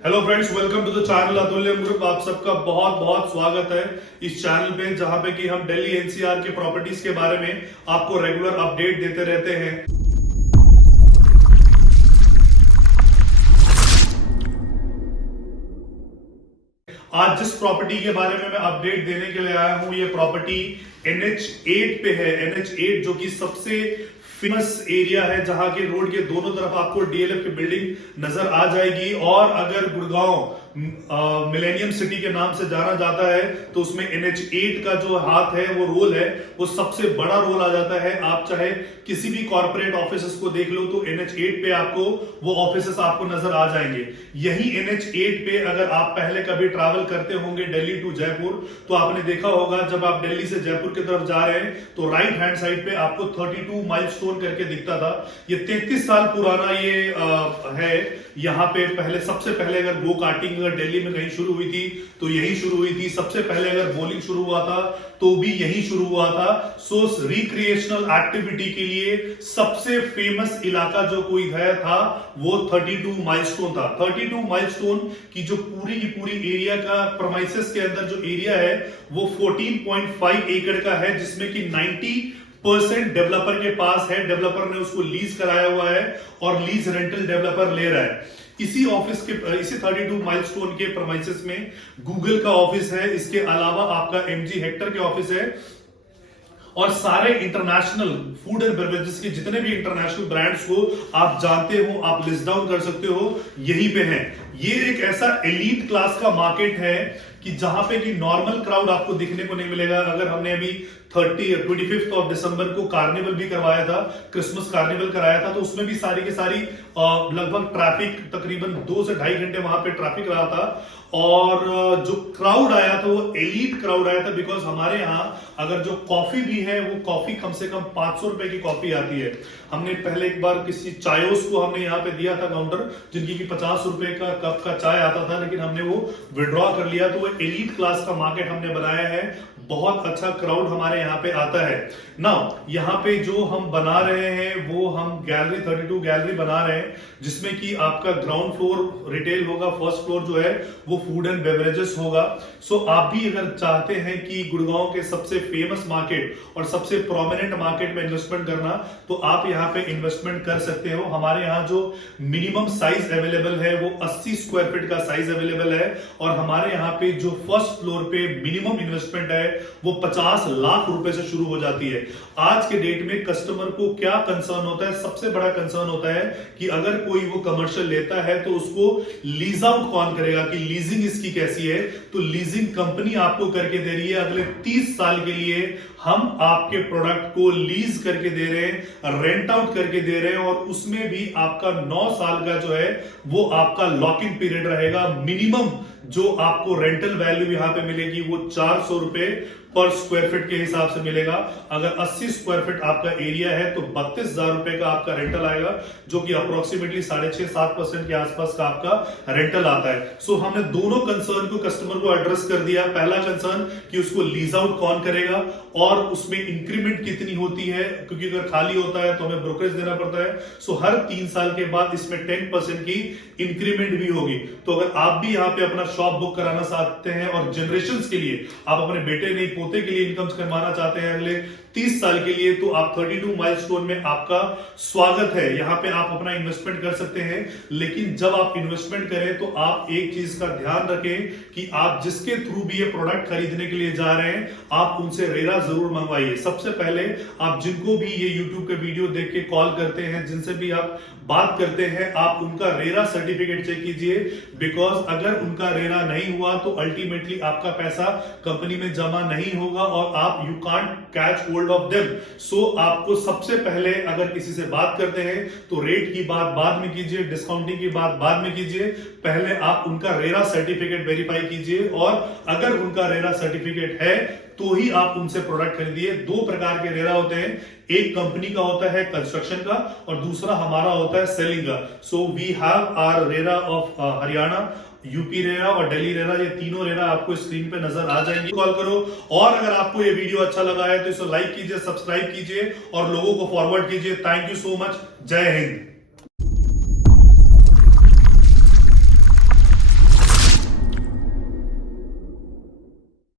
Hello friends, welcome to the channel Atulyam group. आप सबका बहुत बहुत स्वागत है इस चैनल पे, जहां पे कि हम दिल्ली एनसीआर के प्रॉपर्टीज के बारे में आपको रेगुलर अपडेट देते रहते हैं। आज जिस प्रॉपर्टी के बारे में मैं अपडेट देने के लिए आया हूं, ये प्रॉपर्टी NH8 पे है। NH8 जो कि सबसे फेमस एरिया है, जहां के रोड के दोनों तरफ आपको DLF की बिल्डिंग नजर आ जाएगी। और अगर गुड़गांव मिलेनियम सिटी के नाम से जाना जाता है तो उसमें NH8 का जो हाथ है, वो रोल है, वो सबसे बड़ा रोल आ जाता है। आप चाहे किसी भी कॉर्पोरेट ऑफिसेस को देख लो तो NH8 पे आपको वो ऑफिसेस आपको नजर आ जाएंगे। यही NH8 पे अगर आप पहले कभी ट्रैवल करते होंगे दिल्ली टू जयपुर, तो आपने देखा होगा जब आप दिल्ली से जयपुर की तरफ जा रहे हैं तो राइट हैंड साइड पे आपको 32 माइलस्टोन करके दिखता था। ये 33 साल पुराना ये है। यहाँ पे पहले सबसे पहले अगर गो कार्टिंग अगर दिल्ली में कहीं शुरू हुई थी तो यही शुरू हुई थी। सबसे पहले अगर बॉलिंग शुरू हुआ था तो भी यही शुरू हुआ था। सो रिक्रिएशनल एक्टिविटी के लिए सबसे फेमस इलाका जो कोई है था वो 32 माइलस्टोन था। 32 माइलस्टोन की जो पूरी की पूरी एरिया का प्रमाइसेस के अंदर जो एरिया है वो 14.5 एकड़ का है, जिसमें कि 90% डेवलपर के पास है। डेवलपर ने उसको लीज कराया हुआ है और लीज रेंटल डेवलपर ले रहा है। इसी 32 माइलस्टोन के प्रमाइसेस में गूगल का ऑफिस है। इसके अलावा आपका MG हेक्टर के ऑफिस है और सारे इंटरनेशनल फूड एंड बेवरेजेस के जितने भी इंटरनेशनल ब्रांड्स को आप जानते हो, आप लिस्ट डाउन कर सकते हो, यहीं पे है। ये एक ऐसा एलीट क्लास का मार्केट है कि जहां पे कि नॉर्मल क्राउड आपको दिखने को नहीं मिलेगा। अगर हमने अभी 25 ऑफ दिसंबर को कार्निवल भी करवाया था, क्रिसमस कार्निवल कराया था, तो उसमें भी सारी की सारी लगभग ट्रैफिक तकरीबन 2 से 2.5 घंटे वहां पे ट्रैफिक रहा था। और जो क्राउड आया था वो एलीट क्राउड आया था, बिकॉज हमारे यहाँ अगर जो कॉफी भी है वो कॉफी कम से कम 500 रुपए की कॉफी आती है। हमने पहले एक बार किसी चायोस को हमने यहाँ पे दिया था काउंटर, जिनकी की 50 रुपए का कप का चाय आता था, लेकिन हमने वो विड्रॉ कर लिया। तो वो एलीट क्लास का मार्केट हमने बनाया है। बहुत अच्छा क्राउड हमारे यहाँ पे आता है ना। यहाँ पे जो हम बना रहे हैं वो हम गैलरी 32 गैलरी बना रहे हैं, जिसमें कि आपका ग्राउंड फ्लोर रिटेल होगा, फर्स्ट फ्लोर जो है वो फूड एंड बेवरेजेस होगा। सो आप भी अगर चाहते हैं कि गुड़गांव के सबसे फेमस मार्केट और सबसे प्रोमिनेंट मार्केट में इन्वेस्टमेंट करना, तो आप यहाँ पे इन्वेस्टमेंट कर सकते हो। हमारे यहाँ जो मिनिमम साइज अवेलेबल है वो 80 स्क्वायर फीट का साइज अवेलेबल है। और हमारे यहाँ पे जो फर्स्ट फ्लोर पे मिनिमम इन्वेस्टमेंट है वो 50 लाख रुपए से शुरू हो जाती है। आज के डेट में कस्टमर को क्या कंसर्न होता है? सबसे बड़ा कंसर्न होता है कि अगर कोई वो कमर्शियल लेता है तो उसको लीज आउट कौन करेगा, कि लीजिंग इसकी कैसी है। तो लीजिंग कंपनी आपको करके दे रही है। अगले 30 साल के लिए हम आपके प्रोडक्ट को लीज करके दे रहे हैं, रेंट आउट करके दे रहे हैं, और उसमें भी आपका 9 साल का जो है वो आपका लॉक इन पीरियड रहेगा। मिनिमम जो आपको रेंटल वैल्यू यहां पे मिलेगी वो 400 रुपए पर स्क्वायर फीट के हिसाब से मिलेगा। अगर 80 स्क्वायर फीट आपका एरिया है तो 32,000 रुपए का आपका रेंटल आएगा, जो कि अप्रोक्सीमेटली 6.5-7% के आसपास का आपका रेंटल आता है। सो हमने दोनों कंसर्न को कस्टमर को एड्रेस कर दिया। पहला कंसर्न कि उसको लीज आउट कौन करेगा और उसमें इंक्रीमेंट कितनी होती है, क्योंकि अगर खाली होता है तो हमें ब्रोकरेज देना पड़ता है। सो हर 3 साल के बाद इसमें 10% की इंक्रीमेंट भी होगी। तो अगर आप भी यहाँ पे अपना शॉप बुक कराना चाहते हैं और जनरेशन के लिए आप अपने बेटे नहीं पोते के लिए इनकम कमाना चाहते हैं अगले 30 साल के लिए, तो आप 32 माइलस्टोन में आपका स्वागत है। यहाँ पे आप अपना इन्वेस्टमेंट कर सकते हैं। लेकिन जब आप इन्वेस्टमेंट करें तो आप एक चीज का ध्यान रखें कि आप जिसके थ्रू भी ये प्रोडक्ट खरीदने के लिए जा रहे हैं, आप उनसे रेरा जरूर मंगवाइए। सबसे पहले आप जिनको भी ये यूट्यूब के वीडियो देख के कॉल करते हैं, जिनसे भी आप बात करते हैं, आप उनका रेरा सर्टिफिकेट चेक कीजिए। बिकॉज अगर उनका रेरा नहीं हुआ तो अल्टीमेटली आपका पैसा कंपनी में जमा नहीं होगा और आप you can't catch hold of them. So आपको सबसे पहले अगर किसी से बात करते हैं तो रेट की बात बाद में कीजिए, डिस्काउंटिंग की बात बाद में कीजिए। पहले आप उनका रेरा सर्टिफिकेट वेरीफाई कीजिए, और अगर उनका रेरा सर्टिफिकेट है तो ही आप उनसे प्रोडक्ट खरीदिए। 2 प्रकार के रेरा होते हैं, एक कंपनी का होता है कंस्ट्रक्शन का और दूसरा हमारा होता है सेलिंग का। So we have our RERA of Haryana, UP RERA और दिल्ली रेरा। ये तीनों रेरा आपको स्क्रीन पे नजर आ जाएंगे। कॉल करो। और अगर आपको ये वीडियो अच्छा लगा है तो इसे लाइक कीजिए, सब्सक्राइब कीजिए और लोगों को फॉरवर्ड कीजिए। Thank you so much. जय हिंद।